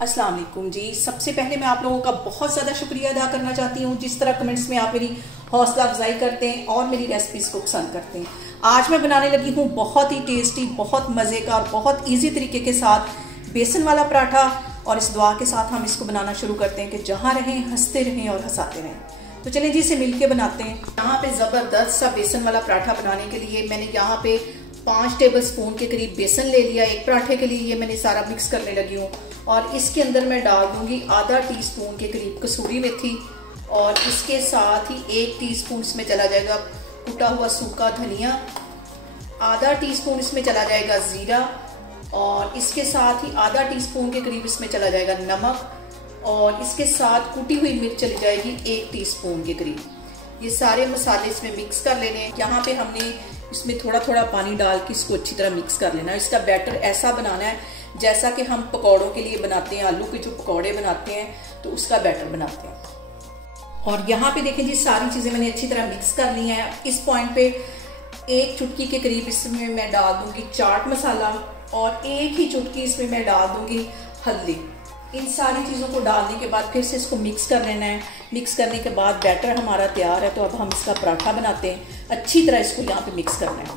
अस्सलाम वालेकुम जी। सबसे पहले मैं आप लोगों का बहुत ज़्यादा शुक्रिया अदा करना चाहती हूँ जिस तरह कमेंट्स में आप मेरी हौसला अफजाई करते हैं और मेरी रेसिपीज़ को पसंद करते हैं। आज मैं बनाने लगी हूँ बहुत ही टेस्टी, बहुत मज़े का और बहुत ईजी तरीके के साथ बेसन वाला पराठा। और इस दुआ के साथ हम इसको बनाना शुरू करते हैं कि जहाँ रहें हंसते रहें और हंसाते रहें। तो चलें जी, इसे मिल के बनाते हैं। यहाँ पे ज़बरदस्त सा बेसन वाला पराठा बनाने के लिए मैंने यहाँ पे 5 टेबल स्पून के करीब बेसन ले लिया। एक पराठे के लिए ये मैंने सारा मिक्स करने लगी हूँ। और इसके अंदर मैं डाल दूंगी आधा टीस्पून के करीब कसूरी मेथी और इसके साथ ही 1 टीस्पून इसमें चला जाएगा कुटा हुआ सूखा धनिया, आधा टीस्पून इसमें चला जाएगा जीरा और इसके साथ ही आधा टीस्पून के करीब इसमें चला जाएगा नमक और इसके साथ कुटी हुई मिर्च चली जाएगी 1 टीस्पून के करीब। ये सारे मसाले इसमें मिक्स कर लेने हैं। यहाँ पे हमने इसमें थोड़ा थोड़ा पानी डाल के इसको अच्छी तरह मिक्स कर लेना है। इसका बैटर ऐसा बनाना है जैसा कि हम पकौड़ों के लिए बनाते हैं, आलू के जो पकौड़े बनाते हैं तो उसका बैटर बनाते हैं। और यहाँ पे देखें जी, सारी चीज़ें मैंने अच्छी तरह मिक्स कर ली हैं। इस पॉइंट पे 1 चुटकी के करीब इसमें मैं डाल दूंगी चाट मसाला और 1 ही चुटकी इसमें मैं डाल दूंगी हल्दी। इन सारी चीज़ों को डालने के बाद फिर से इसको मिक्स कर लेना है। मिक्स करने के बाद बैटर हमारा तैयार है। तो अब हम इसका पराठा बनाते हैं। अच्छी तरह इसको यहाँ पे मिक्स करना है।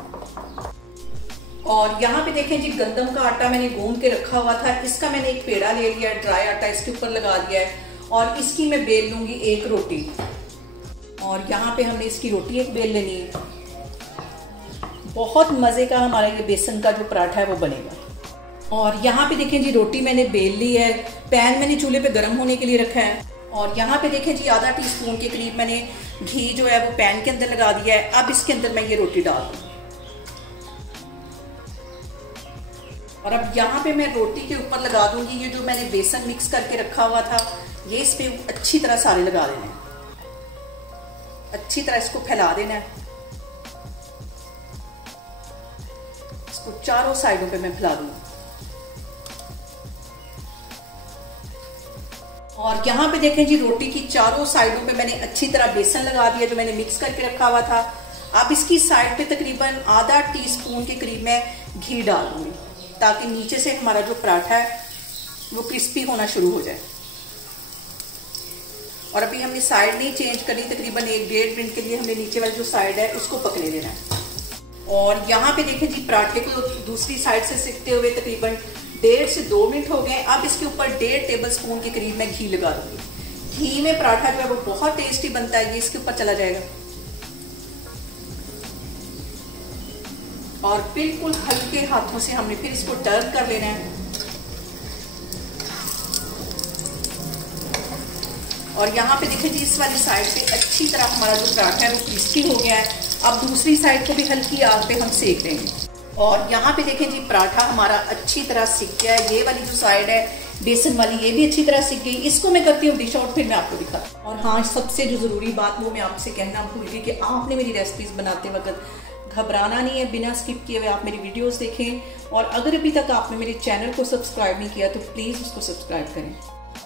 और यहाँ पे देखें जी, गंदम का आटा मैंने गूंद के रखा हुआ था। इसका मैंने एक पेड़ा ले लिया है, ड्राई आटा इसके ऊपर लगा दिया है और इसकी मैं बेल लूंगी 1 रोटी। और यहाँ पे हमने इसकी रोटी एक बेल लेनी है। बहुत मज़े का हमारा ये बेसन का जो पराठा है वो बनेगा। और यहाँ पे देखें जी, रोटी मैंने बेल ली है। पैन मैंने चूल्हे पे गर्म होने के लिए रखा है। और यहाँ पे देखें जी, आधा टीस्पून के करीब मैंने घी जो है वो पैन के अंदर लगा दिया है। अब इसके अंदर मैं ये रोटी डाल दूँ और अब यहाँ पे मैं रोटी के ऊपर लगा दूंगी ये जो मैंने बेसन मिक्स करके रखा हुआ था। ये इस पे अच्छी तरह सारे लगा देना है। अच्छी तरह इसको फैला देना है। इसको चारों साइडों पे मैं फैला दूंगी। और यहाँ पे देखें जी, रोटी की चारों साइडों पे मैंने अच्छी तरह बेसन लगा दिया जो मैंने मिक्स करके रखा हुआ था। अब इसकी साइड पे तकरीबन आधा टीस्पून के करीब मैं घी डाल दूंगी ताकि नीचे से हमारा जो पराठा है वो क्रिस्पी होना शुरू हो जाए। और अभी हमने साइड नहीं चेंज करनी। तकरीबन 1-1.5 मिनट के लिए हमने नीचे वाली जो साइड है उसको पकने देना है। और यहाँ पे देखें जी, पराठे को दूसरी साइड से सेकते हुए तकरीबन 1.5 से 2 मिनट हो गए। अब इसके ऊपर 1.5 टेबल स्पून के करीब मैं घी लगा दूंगी। घी में पराठा जो है वो बहुत टेस्टी बनता है। ये इसके ऊपर चला जाएगा और बिल्कुल हल्के हाथों से हमने फिर इसको टर्न कर लेना है। और यहाँ पे देखिए जी, इस वाली साइड पे अच्छी तरह हमारा जो पराठा है वो क्रिस्पी हो गया है। अब दूसरी साइड को भी हल्की आग पे हम सेक देंगे। और यहाँ पे देखें जी, पराठा हमारा अच्छी तरह सिक गया है। ये वाली जो साइड है बेसन वाली, ये भी अच्छी तरह सिक गई। इसको मैं करती हूँ डिश आउट, फिर मैं आपको दिखाती हूँ। और हाँ, सबसे जो ज़रूरी बात वो मैं आपसे कहना भूल गई कि आपने मेरी रेसिपीज़ बनाते वक्त घबराना नहीं है। बिना स्किप किए हुए आप मेरी वीडियोस देखें। और अगर अभी तक आपने मेरे चैनल को सब्सक्राइब नहीं किया तो प्लीज़ उसको सब्सक्राइब करें।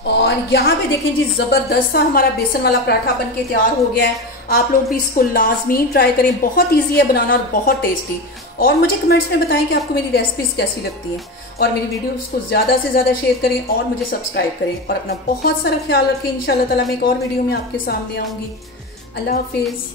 और यहाँ पे देखें जी, ज़बरदस्त सा हमारा बेसन वाला पराठा बन के तैयार हो गया है। आप लोग भी इसको लाजमी ट्राई करें। बहुत ईजी है बनाना और बहुत टेस्टी। और मुझे कमेंट्स में बताएं कि आपको मेरी रेसिपीज़ कैसी लगती हैं। और मेरी वीडियोस को ज़्यादा से ज़्यादा शेयर करें और मुझे सब्सक्राइब करें। और अपना बहुत सारा ख्याल रखें। इंशाल्लाह ताला मैं एक और वीडियो में आपके सामने आऊँगी। अल्लाह हाफिज़।